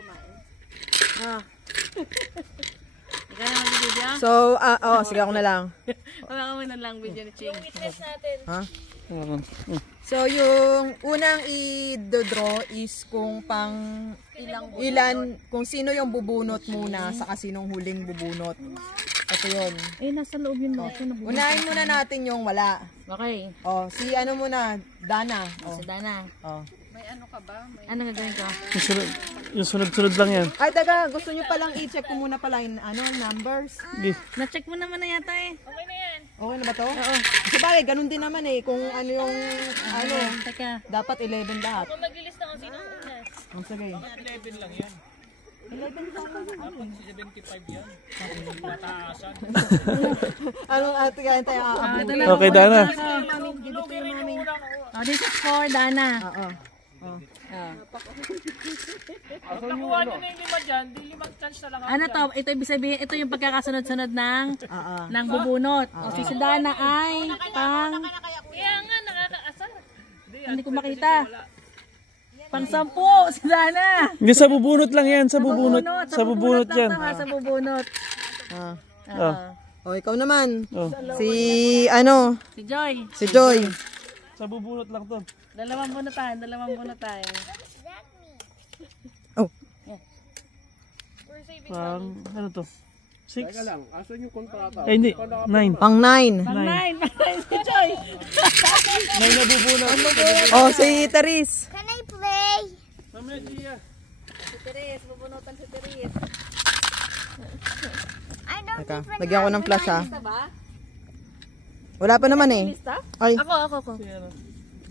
kumain. Ikaw na mag-video? So, sige ako na lang. Wala kami na lang video ni Ching. Yung witness natin. Ha? So, yung unang i-draw is kung kung sino yung bubunot muna sa sinong huling bubunot. Ito yun. Nasa loob yung loto. Unahin muna natin yung wala. Okay. Si ano muna, Dana. Si Dana. May ano ka ba? Ano gagawin ko? Yung sunod-sunod lang yan. Ay, taga, gusto nyo palang i-check ko muna pala yung numbers. Na-check mo naman na yata eh. Okay na yan. Okay na ba to? Oo. Sabagay, ganun din naman eh. Kung ano yung, Teka. dapat 11 lahat. Kung mag-list na kung sino una. Ang sagay. 11 lang yan. 11 lang dapat 75 yan. Mataasan. Anong ate kaya tayo aabutin? Okay, Dana. This is for Dana. Pag nakuha nyo na yung 5 dyan, di 5 chance na lang. Ano to? Ito ibig sabihin, ito yung pagkakasunod-sunod ng bubunot. Si Dana ay pang... Kaya nga, nakakaasar. Hindi ko makita. Pang 10 si Dana. Hindi, sa bubunot lang yan. Sa bubunot. Sa bubunot yan. Sa bubunot. Ikaw naman. Si Joy. Si Joy. Sa bubunot lang to. Dalawang bunutan. Ano to? 6? Teka lang, asan yung kontrata? Hindi, 9. Pang 9. Pang 9 si Joy. 9 na bubunot. Si Teres. Can I play? Mamaya, Gia. Si Teres, bubunutan si Teres. I don't Teka, even lagyan ko ng flash ha. Lista ba? Wala pa naman eh. Lista? Ay. Ako.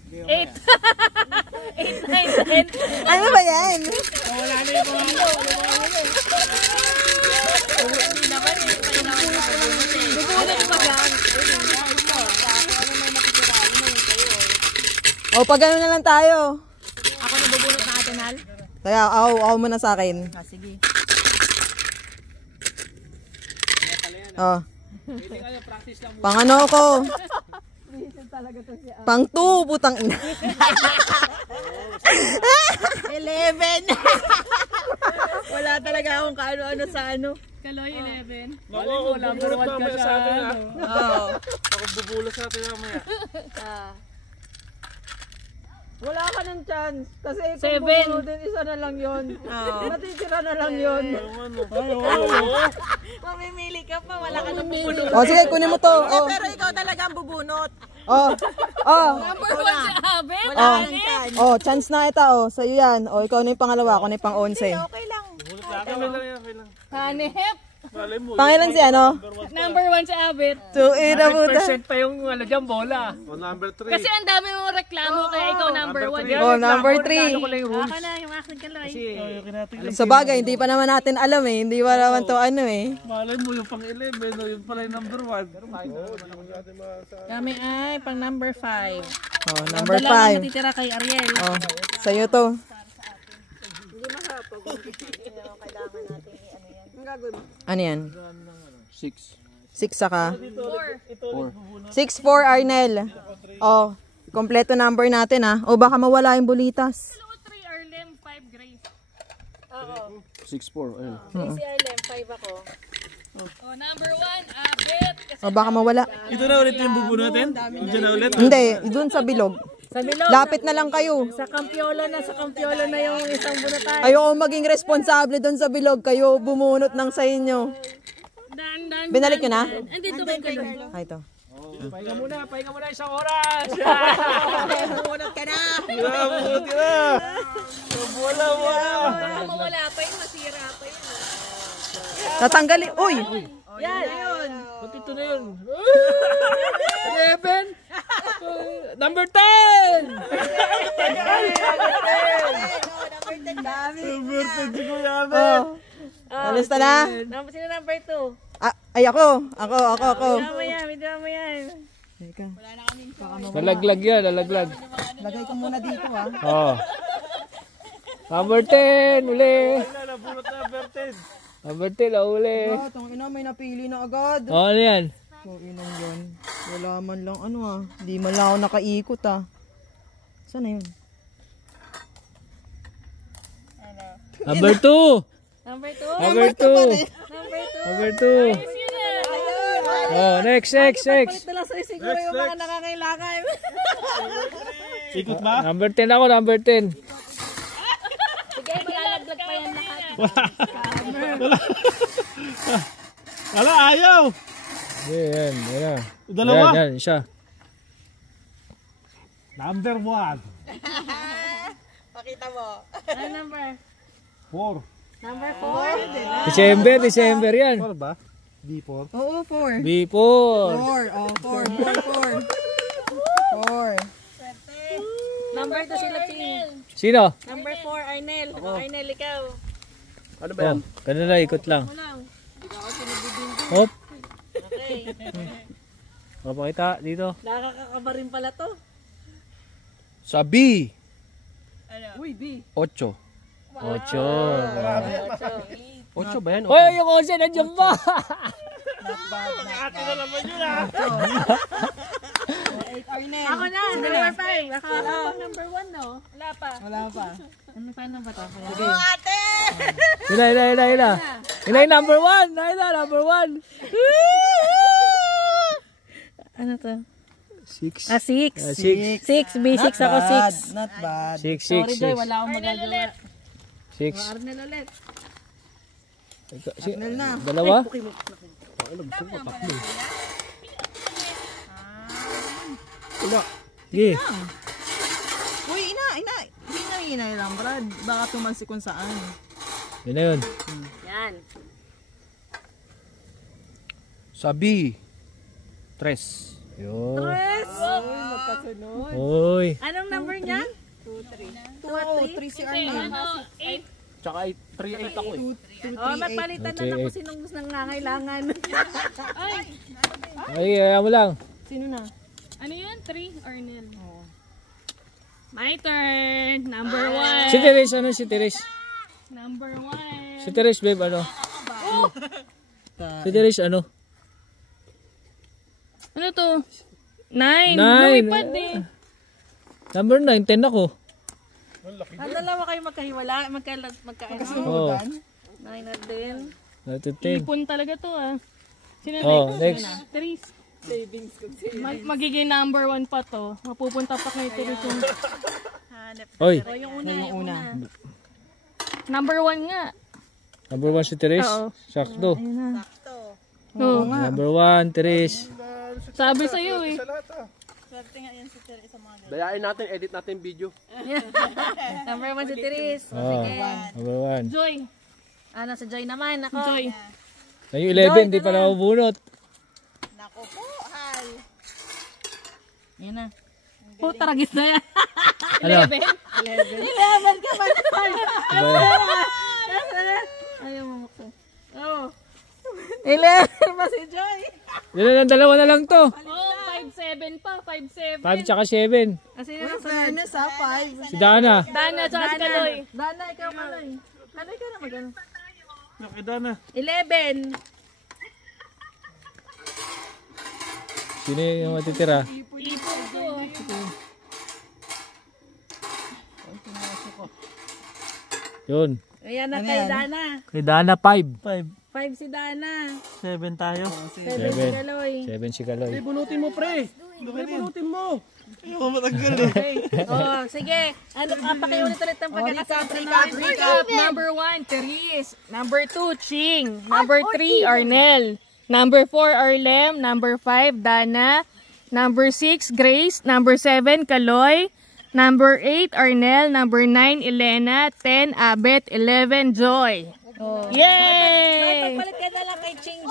8. 8, 9, 10. Ano ba yan? Wala na yung mga Hindi naman eh. Bubunot pa lang. Pag ano na lang tayo. Ako na bubunot na atin, Hal? Kaya, ako muna sa akin. Sige. Pang ano ko? Pang 2, putang ina. 11. Wala talaga akong kaano-ano sa ano. Kaloy, 11. Ako, bubulot mamaya sa atin ha. Ako bubulot sa atin mamaya. Wala ka ng chance. Kasi Seven. kung bubunutin, isa na lang yun. Matitira na lang yun. Mamimili ka pa, wala ka nang bubunot. Sige, kunin mo to. Pero ikaw talaga ang bubunot. Number 1 si Abet. Chance na ito. Sa'yo yan. Ikaw na yung pangalawa. Ako na yung pang 11. Okay lang. Okay lang. Hanep. Malay mo. Pangilan si ano? Number 1 si Abet. So, ina puta. 100% pa yung dyan bola. Number 3. Kasi ang dami mong reklamo kaya ikaw number 1. Number 3. Ako na, yung akin Kaloy. Sa bagay, hindi pa naman natin alam eh. Hindi pa naman to ano eh. Malay mo yung pang 11, yung pala yung number 1. Kami ay pang number 5. Number Dalawa 5. matitira kay Ariel. Sa'yo to. Ano yan? 6. 6 saka? 4. 6-4 Arnel. Kompleto number natin ha. Baka mawala yung bulitas. 3 Arlem, 5 Grace. 6-4. Ayun. Si Arlem, 5 ako. Number 1, Abet. Baka mawala. Ito na ulit yung bubunutin? Diyan na ulit? Hindi, dun sa bilog. Sa bilog. Lapit na lang kayo. Sa kampiola na yung isang bunutan. Ayoko maging responsable dun sa bilog. Kayo bumunot ng sa inyo. Binalik nyo na? Andito ba kayo? Ay, ito. Pahinga muna isang oras! Bumunot ka na. Bunot ka na! Wala. Baka mawala pa yun, masira pa yun. Tatanggalin. Uy! Yan. Yun. Ba't ito na yun? 11! Number 10! Number 10 si Kuya Abet! Alista na? Sino number 2? Ay, ako. Video mo yan. Teka. Lalaglag yan, lalaglag. Lagay ko muna dito ha. Number 10, uli! Nabunot na number 10. Number 10, uli. Itong ina, may napili na agad. Ano yan? Inang yun. Wala man lang Hindi man lang ako nakaikot Saan na yun? Number 2. Number 2. Number 2. Number 2. Oh, next. Palit na lang sa'yo siguro yung mga nangangailangan. Ikot ba? Number 10 ako, number 10. Sige, malalaglag pa yan lahat. Wala, ayaw. Yan. Dalawa. Yan, isa. Number 1. Pakita mo. Ano number? 4. Number 4? December yan. 4 ba? D4. Oo, 4. B4. 4. Oh, 4. 4. Number 2 sila, Ching. Sino? Number 4, Arnel. Arnel, ikaw. Ano Oh, ganun na, ikot lang. Lang. Hop. Okay. O, pakita dito. Nakakakaba rin pala to. Sa B. Uy, B. 8. 8. 8 ba yan? Hoy, yung 11 nandiyan ba? Ate na naman yun ah. Arnel. Ako na, number 5. Ako pang number 1, no? Wala pa. Wala pa. Ano pa ba ito? Ila. Ila yung number 1. Ila, number 1. Ano to? 6. 6. 6. 6, B6 ako 6. Not bad. 6, Sorry, 6, Joy, 6. wala akong magagawa. 6. Arnel ulit. Arnel na. Dalawa? Sige. Uy, ina lang, Brad. Baka tumansi kung saan. Yun na yun. Yan. Sa B. 3. Yun. Tres. Magkasunod. Uy. Anong number niya? 3 si Arnel. 8. Tsaka 3-8 ako eh. 2, 3, Oh, 8. magpalitan na lang kung sinong gusto nangangailangan. Ay, ayaw mo lang. Sino na? Ano yun? 3 or nil? My turn. Number 1. Si Teres, ano si Teres? Number 1. Si Teres, babe, ano? Si Teres, ano? Ano to? 9. 9. Lumipad eh. Number 9, 10 ako. Ang dalawa kayo magkahiwala, magkaano? Oh. 9 na din. Nato 10. Ipon talaga to ah. Sino Oh, next? next. Therese. Magiging number 1 pa to. Mapupunta pa kay Therese yung Oy, O, yung una, yung una. number 1 nga. number 1 si Teres. Oo. Sakto. Oh, Number 1, Teres. sabi sa'yo eh. Dayain natin, edit natin video. Number 1 si Therese. Oh, number 1. Joy. Ano, sa Joy naman. Ako. Joy. Yung 11, di pa na mabunot. Nako po, hal. Yan na. Oh, taragis na yan. Ano? 11 ka ba? Ayaw mo ko. Oh. 11 pa si Joy. Yun na, dalawa na lang to. Oh, 5-7 pa. 5-7. 5 tsaka 7. Kasi yun ang Fairness ha, 5. Si Dana. Dana, tsaka si Kaloy. Dana, ikaw Kaloy. Kaloy ka na magano. Nakita na. 11. Sino yung matitira? Ipon to. Yun. Ayan na kay Dana. Kay Dana 5. 5 si Dana. 7 tayo. 7 si Kaloy. 7 si Kaloy. Bunutin mo pre. Bunutin mo. Ayaw matagal eh. Oh, sige. Ano, pakiulit-ulit ang pagkakasama. Recap. Number 1, Therese. Number 2, Ching. Number 3, Arnel. Number 4, Arlem. Number 5, Dana. Number 6, Grace. Number 7, Kaloy. Number 8, Arnel. Number 9, Elena. 10, Abet. 11, Joy. Yay! Pagpalit ka na lang kay Ching.